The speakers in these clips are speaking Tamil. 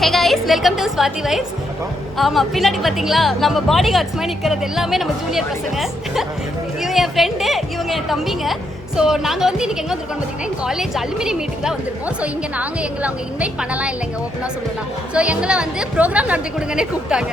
Hey guys, welcome to Swathi vibes. ஆமாம், பின்னாடி பார்த்தீங்களா நம்ம பாடி கார்ட்ஸ் மாதிரி நிற்கிறது எல்லாமே நம்ம ஜூனியர் பசங்க. இவங்க என் ஃப்ரெண்டு, இவங்க என் தம்பிங்க. ஸோ நாங்கள் வந்து இன்றைக்கி எங்கே வந்திருக்கோம்னு பார்த்தீங்கன்னா எங்கள் காலேஜ் அலுமினி மீட்டுக்கு தான் வந்திருக்கோம். ஸோ இங்கே நாங்கள் எங்களை அவங்க இன்வைட் பண்ணலாம் இல்லைங்க, ஓப்பனாக சொல்லலாம். ஸோ எங்களை வந்து ப்ரோக்ராம் நடத்தி கொடுங்கன்னே கூப்பிட்டாங்க.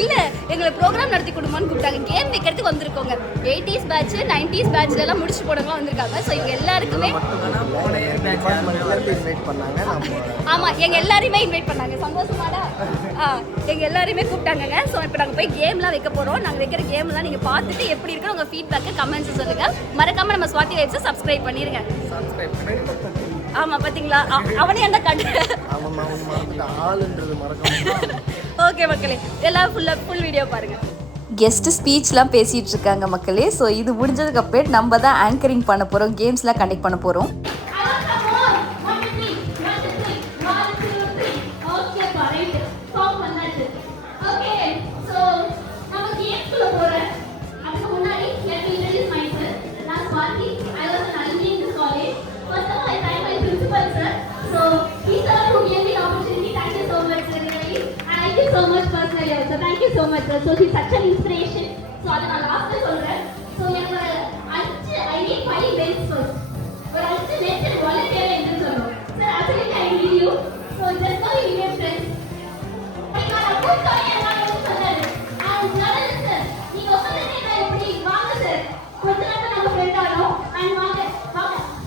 இல்லை, எங்களை ப்ரோக்ராம் நடத்தி கொடுமான்னு கூப்பிட்டாங்க. கேம் வைக்கிறதுக்கு வந்திருக்கோங்க. 80s பேட்ச் 90s பேட்ச்லாம் முடிச்சு போனவங்களாம் வந்திருக்காங்க. ஸோ இவங்க எல்லாருக்குமே ஆமாம், எங்கள் எல்லாரையுமே இன்வைட் பண்ணாங்க. சந்தோஷமாடா? எங்கள் எல்லாரையுமே கூப்பிட்டாங்க. ஸோ இப்போ நாங்கள் போய் கேம்லாம் வைக்க போகிறோம். நாங்கள் வைக்கிற கேம்லாம் நீங்கள் பார்த்துட்டு எப்படி இருக்குன்னு உங்கள் ஃபீட்பேக்கு கமெண்ட்ஸ் சொல்லுங்க. மறக்காம நம்ம ஸ்வாதி வைப்ஸை சப்ஸ்கிரைப் பண்ணிருங்க. ஆமா, பாத்தீங்களா, அவனே என்ன கண்டு ஓகே மக்களே, எல்லாரும் ஃபுல் வீடியோ பாருங்க. கெஸ்ட் ஸ்பீச்லாம் பேசிட்டு இருக்காங்க மக்களே. ஸோ இது முடிஞ்சதுக்கு அப்புறம் நம்ம தான் ஆங்கரிங் பண்ண போகிறோம், கேம்ஸ்லாம் கண்டக்ட் பண்ண போகிறோம். So much personally also. Thank you so much sir. So he's such an inspiration. So I last சொல்றேன். So எனக்கு I need 5 minutes first. ஒரு 5 minutes volunteer என்று சொல்லணும். Sir, absolutely I need you. So just for you your friends. I got a good story about you சொன்னாரு. And journalist sir, நீங்க உட்கார்ந்து நான் எப்படி வாங்க sir. கொஞ்ச நேரம் நம்ம ஃப்ரெண்ட் ஆனோம். And வாங்க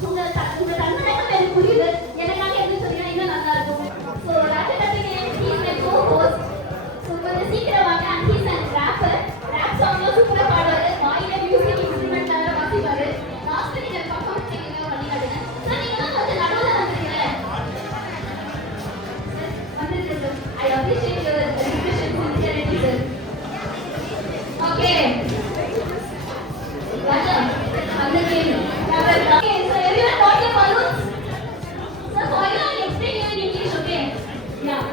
உங்க தன்மை எனக்கு புரியுது. எனக்காக என்ன சொல்றீங்க இன்னும் நல்லா இருக்கும். So ராஜகத்திலே he's my co-host. சீக்கிரம் வாங்க. And he's and rapper. Rap சாங்ல சூப்பரா பாடுவாரு. வாயில மியூசிக் இன்ஸ்ட்ருமெண்ட் நல்லா வாசிப்பாரு. லாஸ்ட் நீங்க பெர்ஃபார்மன்ஸ் நீங்க பண்ணி காட்டுங்க. சார் நீங்க தான் கொஞ்சம் நடுவுல வந்திருக்கீங்க. வந்திருக்கீங்க sir. I appreciate your dedication sincerity sir. Okay. Raja வந்திருக்கீங்க. Okay sir, everyone what your balloons. Sir for you I explain you in English, okay? Yeah.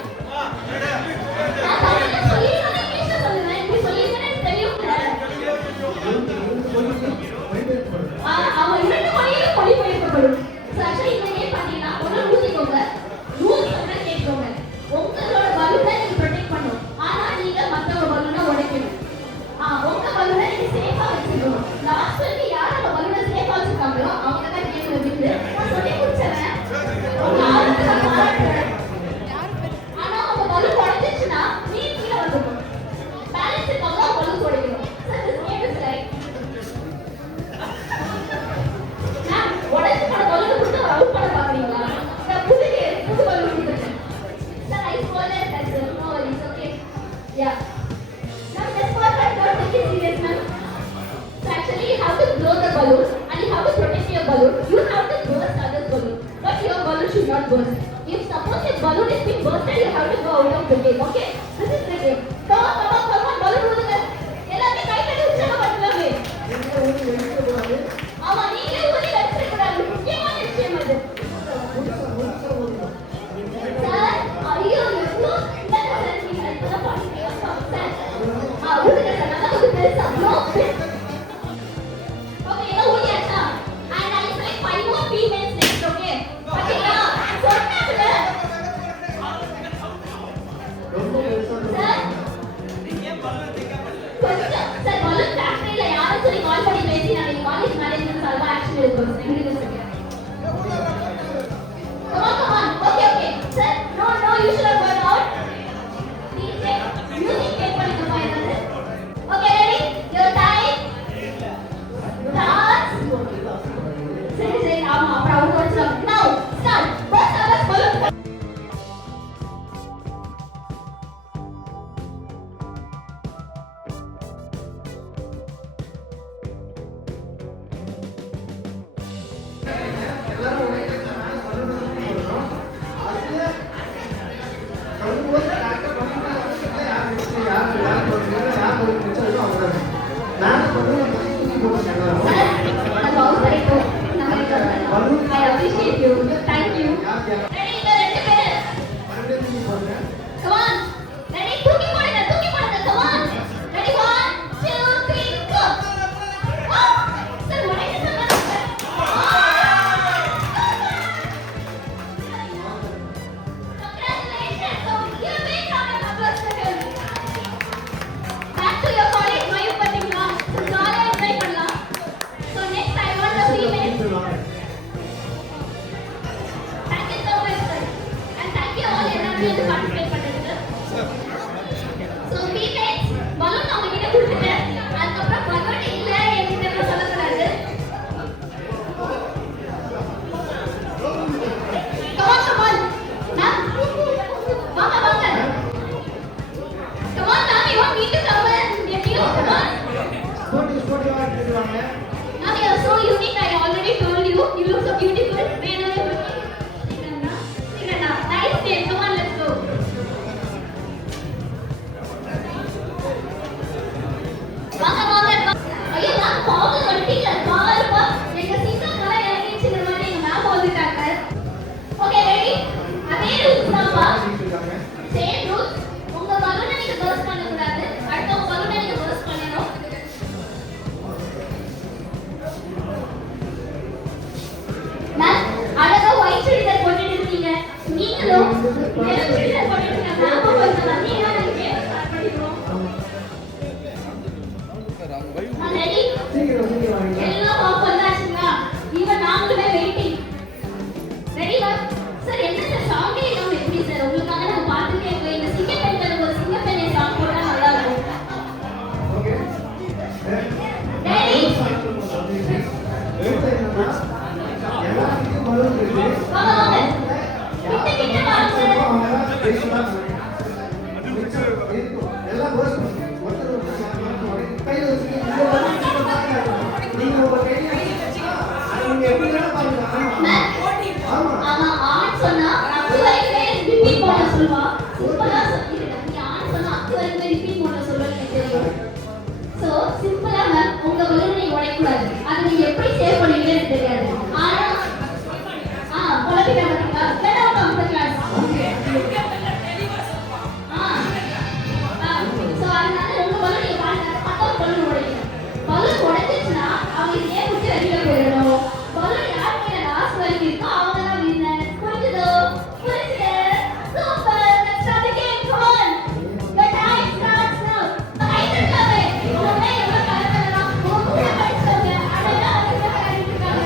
அவன் 2 மணியிலும் மொழிபெயர்க்கப்படும். சரி, இதை ஏன் பண்ணீங்கன்னா ஒன்று ஊதிக்கோங்க, ரூல்ஸ் வந்து கேட்கோங்க. உங்களோட பலூனை நீங்க ப்ரொடெக்ட் பண்ணணும். ஆனா நீங்க மற்றவங்க பலூனை உடைக்கணும். உங்க பலூனை நீங்க சேஃபா வச்சுக்கணும். லாஸ்ட் வரைக்கும் யார் அந்த பலூனை சேஃபா வச்சுருக்காங்களோ அவங்க தான் கேம் வந்துட்டு நான் சொல்லி கொடுத்துறேன். ஆனா உங்க பலூன் உடைஞ்சிச்சுன்னா நீ கீழே வந்துடும். பேலன்ஸுக்காக பலூன் உடைக்கணும். Sir this game is like உடைச்சு போன பலூன் கொடுத்து அவுட் பண்ண பாக்குறீங்களா? புது பலூன் கொடுத்துருக்கேன் sir. I spoiler that sir. No worries. Okay. Yeah. Now this part I don't take it serious, ma'am. So actually you have to blow the balloon and you have to protect your balloon. You have to burst others balloon, but your balloon should not burst. If suppose your balloon is being bursted, you have to go out of the game. Okay? This is the game. Come on, balloon ஊதுங்க. எல்லாரும் கை தட்டி உற்சாகப்படுத்துங்க. ஆமா, நீங்களே ஊதி வெச்சிர கூடாது. முக்கியமான விஷயம் அது. சார், ஐயோ எவ்வளோ இல்ல சார், நீங்க இப்பதான் பாத்தீங்க சார். ஊதுங்க சார், நல்லா ஊதுங்க சார். ஓகே, எல்லாம் ஊதியாச்சா? And I say 5 more minutes next, okay? பாத்தீங்களா? சொன்னேன்ல. வந்து பார்ட்டிசிபேட் பண்ணுறது. ஸோ டீமேட்ஸ் பலூன் அவங்க கிட்ட கொடுத்துட்டு அதுக்கப்புறம் பலூன் இல்லை என்கிட்ட சொல்லக்கூடாது. Come on, ma'am. வாங்க வாங்க. Come on, ma'am. You want me to come and get you? Come on. Ma'am, you are so unique. I already told you. You look so beautiful. Where are you looking? Sigrana. Nice day. Come on, let's go. வாங்க வாங்க. ஐயோ நான் பால் வந்துட்டீங்க. பால்ப்பா. எங்க சீக்கிரமா இறங்கிச்சுங்க மாதிரி எங்க மேம் வந்துட்டாங்க. Okay ready? அதே ரூல்ஸ் தான்ப்பா. Same rules. உங்க பலூனை நீங்க பர்ஸ்ட் பண்ண கூடாது. அடுத்தவங்க பலூனை நீங்க பர்ஸ்ட் பண்ணணும். மேம் அழகா ஒயிட் சுடிதார் போட்டுட்டு இருக்கீங்க. நீங்களும் வெறும் சுடிதார் போட்டுட்டு இருக்கீங்க. மேம் கொஞ்சம் வந்தீங்கன்னா நாங்க கேம் ஸ்டார்ட் பண்ணிடுவோம். ரெடி? எல்லாம் ஆஃப் பண்ணாச்சுங்களா? ஈவன் நாங்களுமே வெயிட்டிங். Ready ma'am? சார் என்ன சார் சாங்கே இல்லாம எப்படி சார்? உங்களுக்காக நாங்க பார்த்துட்டே இருக்கோம். இந்த சிங்க பெண்கள் ஒரு சிங்க பெண்ணை சாங் போட்டா நல்லா இருக்கும். ரெடி? வாங்க வாங்க. கிட்ட வாங்க. ஆமா ஆன் சொன்னா அது வரைக்கும் ரிப்பீட் பண்ண சொல்வா. சிம்பிளா சொல்லிடுங்க. நீ ஆன் சொன்னா அது வரைக்கும் ரிப்பீட் பண்ண சொல்வா எனக்கு தெரியும். சோ சிம்பிளா மேம் உங்க பலூனை நீங்க உடைக்கக்கூடாது. அது நீங்க எப்படி சேவ் பண்ணுவீங்கன்னு எனக்கு தெரியாது. ஆனா குழப்பிட்டா பாத்தீங்களா? Get out of the class. So அதனால உங்க பலூன் நீங்க பாருங்க. மத்தவங்க பலூன் உடைங்க. பலூன் உடைஞ்சிச்சுன்னா அவங்க இதே குச்சி வெளியில போயிடணும். பலூன் யார் கையில லாஸ்ட் வரைக்கும் இருக்கோ அவங்க தான் வின்னர். புரிஞ்சுதோ? புரிஞ்சுது? Super. Let's start the game. Come on. The time starts now. கைதட்டலாமே. உடனே எவ்வளவு கலக்கலாம். உங்க படிச்சவங்க அழகா அழகா கலந்துருக்காங்க.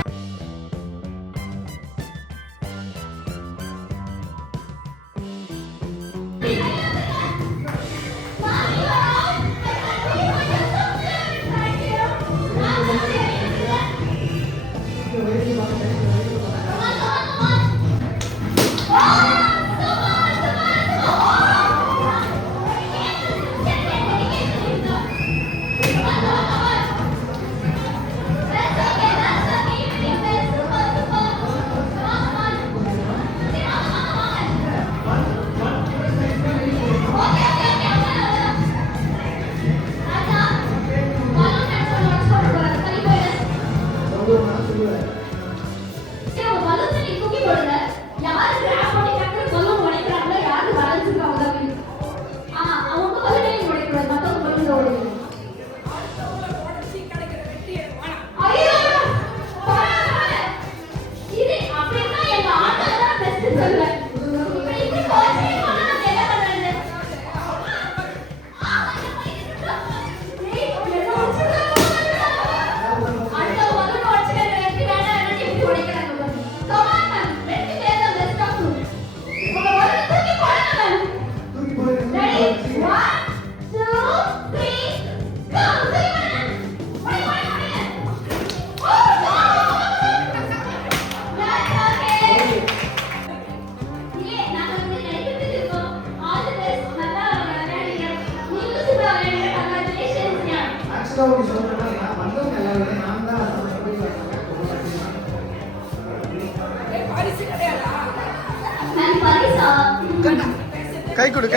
கை கொடு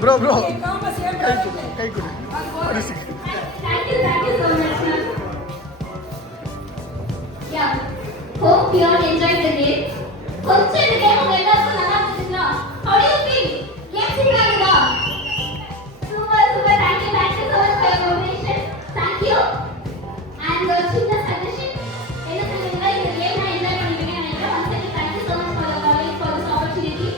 ப்ரோ கை கொடு Thank you so much, ma'am. Yeah, hope you all enjoyed the game. கொஞ்சம் இந்த கேம் உங்க எல்லாருக்கும் நல்லா இருந்துச்சுங்களா? How do you feel? Game சூப்பரா இருக்குதா? Super. Thank you so much for your cooperation. Thank you. And சின்ன suggestion என்ன சொல்றீங்களா? இந்த கேம் நான் என்ஜாய் பண்ணிருக்கேன் நினைக்கிறேன். Once again, thank you so much for your knowledge, for this opportunity.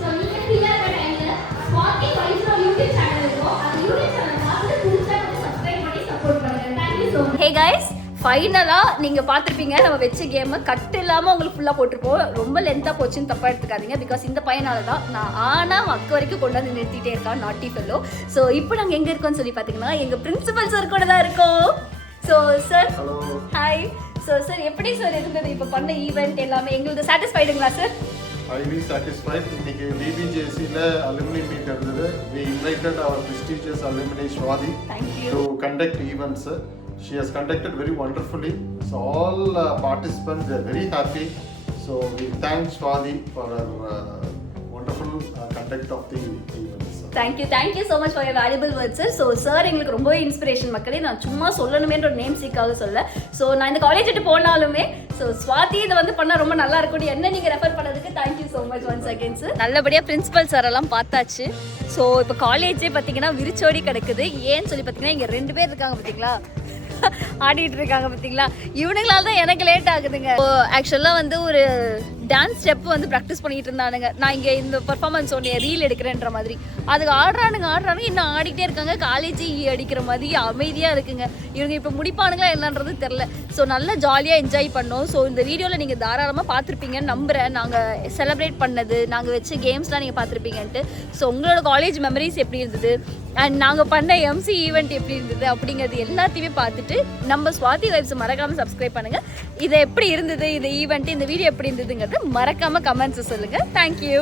So நீங்க ஃப்ரீயா இருக்க டைம்ல ஸ்பாட்டி வைஸ்ரோ யூடியூப் சேனல் இருக்கும். அந்த யூடியூப் சேனல் பார்த்து புதுசா வந்து சப்ஸ்கிரைப் பண்ணி சப்போர்ட் பண்ணுங்க. Thank you so much. Hey guys, ஃபைனலாக நீங்கள் பார்த்துருப்பீங்க நம்ம வச்ச கேமு கட் இல்லாமல் உங்களுக்கு ஃபுல்லாக போட்டிருப்போம். ரொம்ப லென்த்தாக போச்சுன்னு தப்பாக எடுத்துக்காதீங்க. பிகாஸ் இந்த பையனால தான் நான் ஆனால் மக்க வரைக்கும் கொண்டு வந்து நிறுத்திட்டே இருக்கான் நாட்டி ஃபெல்லோ. ஸோ இப்போ நாங்கள் எங்கே இருக்கோம்னு சொல்லி பார்த்தீங்கன்னா எங்கள் பிரின்சிபல் சார் கூட தான் இருக்கோம். So sir hi. So sir எப்படி சார் இருந்தது இப்போ பண்ண ஈவெண்ட் எல்லாமே? எங்களுக்கு சாட்டிஸ்ஃபைடுங்களா சார்? Highly satisfied. இன்னைக்கு BBJCல alumni meet இருந்தது. We invited our prestigious alumni Swati to conduct events. She has conducted very wonderfully. So all participants are very happy. So we thank Swati for her wonderful conduct of the events. Thank you so much for your valuable words sir. So sir எங்களுக்கு ரொம்பவே இன்ஸ்பிரேஷன் மக்களே. நான் சும்மா சொல்லணுமேன்ற ஒரு நேம் சீக்காக சொல்ல. ஸோ நான் இந்த காலேஜ் விட்டு போனாலுமே ஸோ ஸ்வாதி இதை வந்து பண்ணால் ரொம்ப நல்லா இருக்கும் என்ன நீங்கள் ரெஃபர் பண்ணதுக்கு thank you so much once again sir. நல்லபடியாக பிரின்சிபல் சார் எல்லாம் பார்த்தாச்சு. ஸோ இப்போ காலேஜே பார்த்தீங்கன்னா விரிச்சோடி கிடக்குது. ஏன்னு சொல்லி பார்த்தீங்கன்னா இங்கே 2 பேர் இருக்காங்க பார்த்தீங்களா, ஆடிட்டு இருக்காங்க பார்த்தீங்களா. இவனுங்களால தான் எனக்கு லேட் ஆகுதுங்க. ஆக்சுவலாக வந்து ஒரு டான்ஸ் ஸ்டெப் வந்து ப்ராக்டிஸ் பண்ணிட்டு இருந்தானுங்க. நான் இங்கே இந்த பர்ஃபார்மன்ஸ் ஒன்று ரீல் எடுக்கிறேன்ற மாதிரி அதுக்கு ஆடுறானுங்க இன்னும் ஆடிக்கிட்டே இருக்காங்க. காலேஜ் அடிக்கிற மாதிரி அமைதியாக இருக்குங்க. இவங்க இப்போ முடிப்பானுங்களா என்னன்றது தெரில. ஸோ நல்லா ஜாலியாக என்ஜாய் பண்ணோம். ஸோ இந்த வீடியோவில் நீங்கள் தாராளமாக பார்த்துருப்பீங்கன்னு நம்புகிறேன். நாங்கள் செலிப்ரேட் பண்ணது, நாங்கள் வச்ச கேம்ஸ்லாம் நீங்கள் பார்த்துருப்பீங்கன்ட்டு. ஸோ உங்களோட காலேஜ் மெமரிஸ் எப்படி இருந்தது அண்ட் நாங்கள் பண்ண MC ஈவெண்ட் எப்படி இருந்தது அப்படிங்கிறது எல்லாத்தையுமே பார்த்துட்டு நம்ம ஸ்வாதி வைப்ஸ் மறக்காமல் சப்ஸ்கிரைப் பண்ணுங்கள். இது எப்படி இருந்தது, இந்த ஈவெண்ட், இந்த வீடியோ எப்படி இருந்ததுங்கிறது மறக்காமல் கமெண்ட்ஸ் சொல்லுங்கள். தேங்க்யூ.